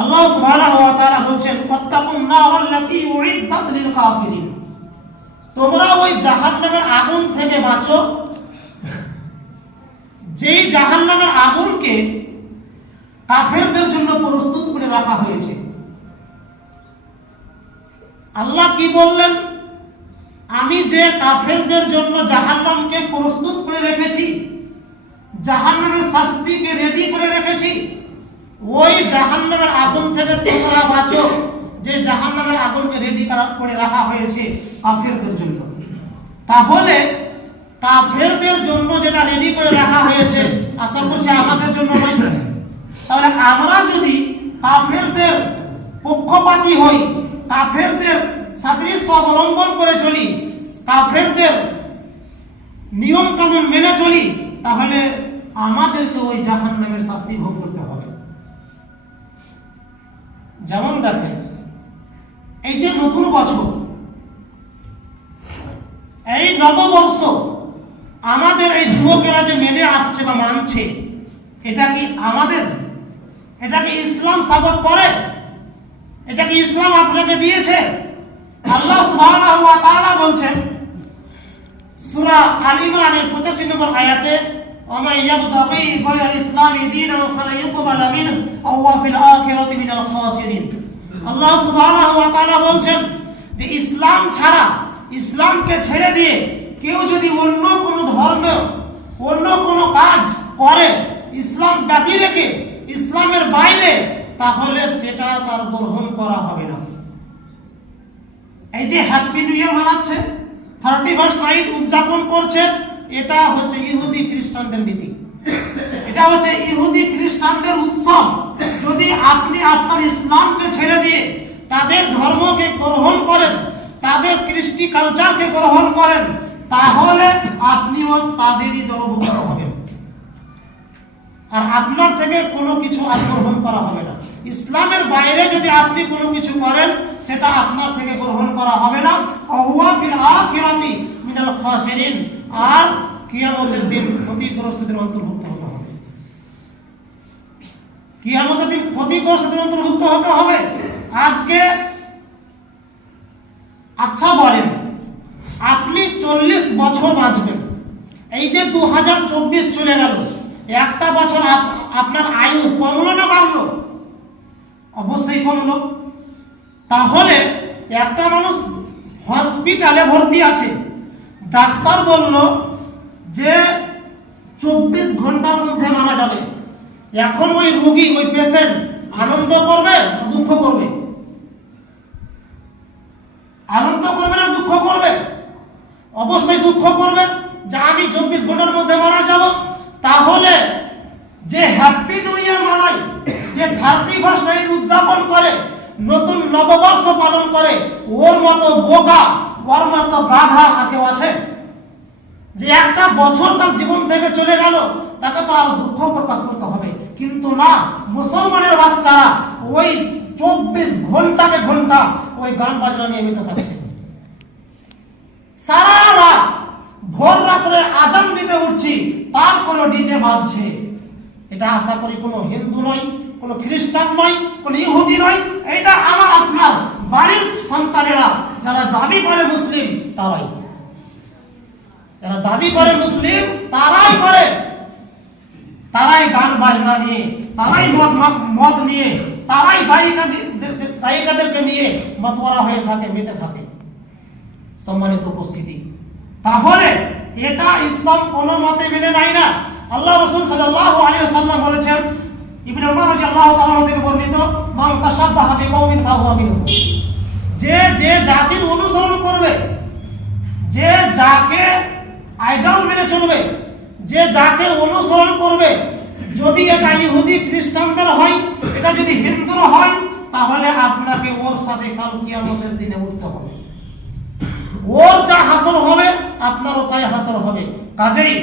আল্লাহ সুবহানাহু ওয়া তাআলা বলছেন ওয়াত্তাকুন নারাল্লাতী উইদ্দাত লিল কাফিরিন, তোমরা ওই জাহান্নামের আগুন থেকে বাঁচো যেই জাহান্নামের আগুনকে কাফেরদের জন্য প্রস্তুত করে রাখা হয়েছে। আল্লাহ কি বললেন? আমি যে কাফেরদের জন্য জাহান্নামকে প্রস্তুত করে রেখেছি, জাহান্নামের শাস্তিকে রেডি করে রেখেছি, ওই জাহান্নামের আগুন থেকে তোমরা বাঁচো যে জাহান্নামের আগুনকে রেডি করে রাখা হয়েছে কাফেরদের জন্য। তাহলে কাফেরদের জন্য যেটা রেডি করে রাখা হয়েছে, আশা করছি আমাদের জন্য নয়। তাহলে আমরা যদি কাফেরদের পক্ষপাতী হই, কাফেরদের সাদৃশ্য অবলম্বন করে চলি, কাফেরদের নিয়ম কানুন মেনে চলি, তাহলে আমাদেরকে ওই জাহান্নামের শাস্তি ভোগ করতে হবে। যেমন দেখেন, এই যে নতুন বছর, এই নববর্ষ আমাদের এই যুবকেরা যে মেনে আসছে বা মানছে, এটা কি আমাদের, এটা কি ইসলাম সাপোর্ট করে? এটা কি ইসলাম আপনাকে দিয়েছে? আল্লাহ সুবহানাহু ওয়া তাআলা বলছেন সূরা আল ইমরানের 85 নম্বর আয়াতে, ওয়া ইয়াবতাগি গায়রাল ইসলামি দীনান ফালা ইউকবালা মিনহু ওয়া হুয়া ফিল আখিরাতি মিনাল খাসিরিন। আল্লাহ সুবহানাহু ওয়া তাআলা বলছেন যে ইসলাম ছাড়া, ইসলামকে ছেড়ে দিয়ে কেউ যদি অন্য কোনো ধর্ম, অন্য কোনো কাজ করে, ইসলাম ব্যতি রেখে, ইসলামের বাইরে, তাহলে সেটা তার গ্রহণ করা হবে না। এই যে হ্যাপি নিউ ইয়ার মানাচ্ছে, 31st নাইট উদযাপন করছে, এটা হচ্ছে ইহুদি খ্রিস্টানদের নীতি, এটা হচ্ছে ইহুদি খ্রিস্টানদের উৎসব। যদি আপনি আপনার ইসলামকে ছেড়ে দিয়ে তাদের ধর্মকে গ্রহণ করেন, তাদের কৃষ্টি কালচারকে গ্রহণ করেন, তাহলে আপনিও তাদেরই দলভুক্ত হবেন, আর আপনার থেকে কোনো কিছু আর গ্রহণ করা হবে না। ইসলামের বাইরে যদি আপনি কোনো কিছু করেন, সেটা আপনার থেকে গ্রহণ করা হবে না। ওয়া ফিল আখিরাতি মিনাল খাসিরিন, আর কিয়ামতের দিন ক্ষতিগ্রস্তদের অন্তর্ভুক্ত হতে হবে। কিয়ামতের দিন ক্ষতিগ্রস্তদের অন্তর্ভুক্ত হতে হবে। আজকে আচ্ছা বলেন, আপনি 40 বছর বাঁচবেন, এই যে 2024 চলে গেল, একটা বছর আপনার আয়ু কমলো না বাড়লো? অবশ্যই কমলো। তাহলে একটা মানুষ হসপিটালে ভর্তি আছে, ডাক্তার বলল যে 24 ঘন্টার মধ্যে মারা যাবে। এখন ওই রোগী, ওই পেশেন্ট আনন্দ করবে না দুঃখ করবে? আনন্দ করবে না দুঃখ করবে? অবশ্যই দুঃখ করবে যে আমি 24 ঘন্টার মধ্যে মারা যাব। তাহলে যে হ্যাপি নিউ ইয়ার মানায়, যে 31st নাইট উদযাপন করে, নতুন নববর্ষ পালন করে, ওর মতো বোকা, ওর মতো গাধা আর কেউ আছে? যে একটা বছর তার জীবন থেকে চলে গেল, তাকে তো আর দুঃখ প্রকাশ করতে হবে। কিন্তু না, মুসলমানের বাচ্চারা ওই 24 ঘন্টাকে ঘন্টা ওই গান বাজনা নিয়ে মেতে থাকছে। সারা রাত, ভোর রাত্রে আজান দিতে উঠছি, তারপরে ডিজে বাজছে। এটা আশা করি কোনো হিন্দু নয়, কোনো খ্রিস্টান নয়, কোনো ইহুদি নয়, এটা আমার আপনার বাড়ির সন্তানেরা যারা দাবি করে মুসলিম, তারাই, যারা দাবি করে মুসলিম তারাই করে, তারাই গান বাজনা নিয়ে, তারাই মদ নিয়ে, তারাই গায়িকাদেরকে নিয়ে মতওয়ারা হয়ে থাকে, মেতে থাকে। সম্মানিত উপস্থিতি, তাহলে এটা ইসলাম কোনো মতে মেনে নেয় না। আল্লাহ রাসূল সাল্লাল্লাহু আলাইহি ওয়াসাল্লাম বলেছেন, ইবনে উমর রাদিয়াল্লাহু তাআলা থেকে বর্ণিত, মান তাশাব্বাহা বিকওমিন ফাহুয়া মিনহুম, যে জাতির অনুসরণ করবে, যে যাকে আইডল মেনে চলবে, যে যাকে অনুসরণ করবে, যদি এটা ইহুদি খ্রিস্টানদের হয়, এটা যদি হিন্দুর হয়, তাহলে আপনাকে ওর সাথে কাল কিয়ামতের দিনে উঠতে হবে। ওর যা হাসর হবে আপনারও তাই হাসর হবে। কাজেই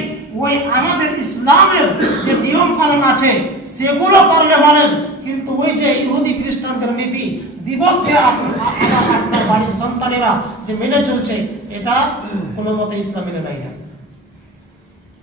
ওই আমাদের ইসলামের যে নিয়ম কানুন আছে সেগুলো পারলে মানেন, কিন্তু ওই যে ইহুদি খ্রিস্টানদের নীতি দিবসকে আপনার বাড়ির সন্তানেরা যে মেনে চলছে, এটা কোনো মতে ইসলাম মেনে নেয় না।